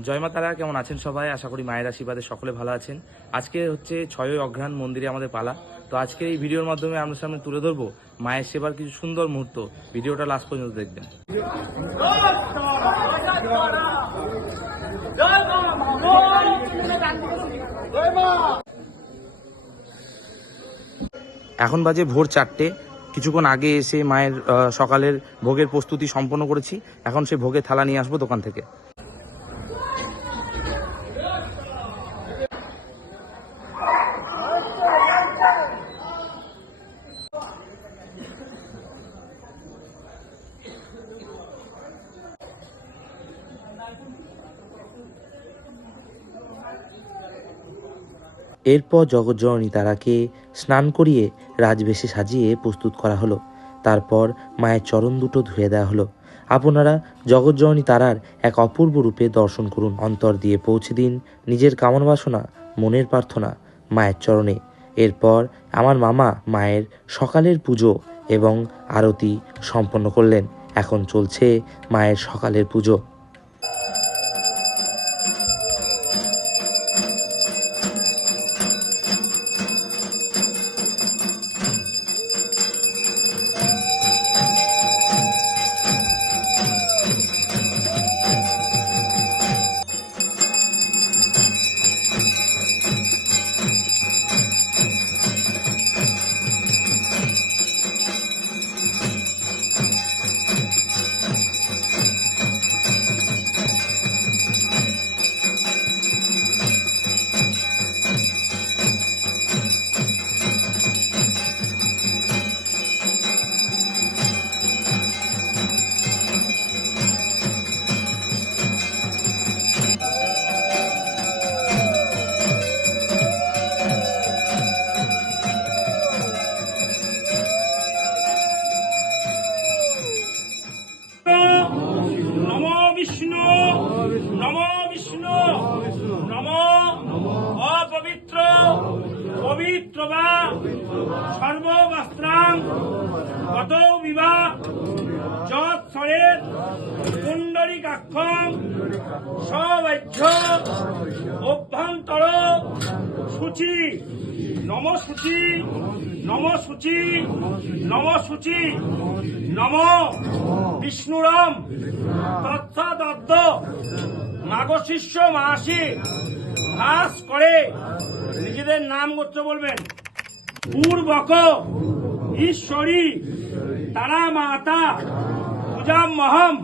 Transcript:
জয় মা তারা, কেমন আছেন সবাই? আশা করি মায়ের আশীর্বাদে সকলে ভালো আছেন। আজকে হচ্ছে ছয়ই অঘ্রাণ মন্দিরে আমাদের পালা। তো আজকে এই ভিডিওর মাধ্যমে আপনার সামনে তুলে ধরবো মায়ের সেবার কিছু সুন্দর মুহূর্ত। ভিডিওটা লাস্ট পর্যন্ত দেখবেন। এখন বাজে ভোর চারটে। কিছুক্ষণ আগে এসে মায়ের সকালের ভোগের প্রস্তুতি সম্পন্ন করেছি। এখন সে ভোগের থালা নিয়ে আসব দোকান থেকে। এরপর জগজ্জননী তারাকে স্নান করিয়ে রাজবেশে সাজিয়ে প্রস্তুত করা হলো। তারপর মায়ের চরণ দুটো ধুয়ে দেওয়া হলো। আপনারা জগজ্জননী তারার এক অপূর্ব রূপে দর্শন করুন। অন্তর দিয়ে পৌঁছে দিন নিজের কামনা বাসনা, মনের প্রার্থনা মায়ের চরণে। এরপর আমার মামা মায়ের সকালের পুজো এবং আরতি সম্পন্ন করলেন। এখন চলছে মায়ের সকালের পুজো। পবিত্র বা সর্ববস্ত্রাং গত বিবাহ যৎসরের পুণ্ডরিকাক্ষম সবাহ্য অভ্যন্তর, সূচি নম সূচি নম নম সূচি নম বিষ্ণুরাম তৎসাদদ্দ মাগশিষ্য মাসি ভাস করে নিজেদের নাম করতে বলবেন। পূর্বক ঈশ্বরী তারা মাতা পূজা মহম।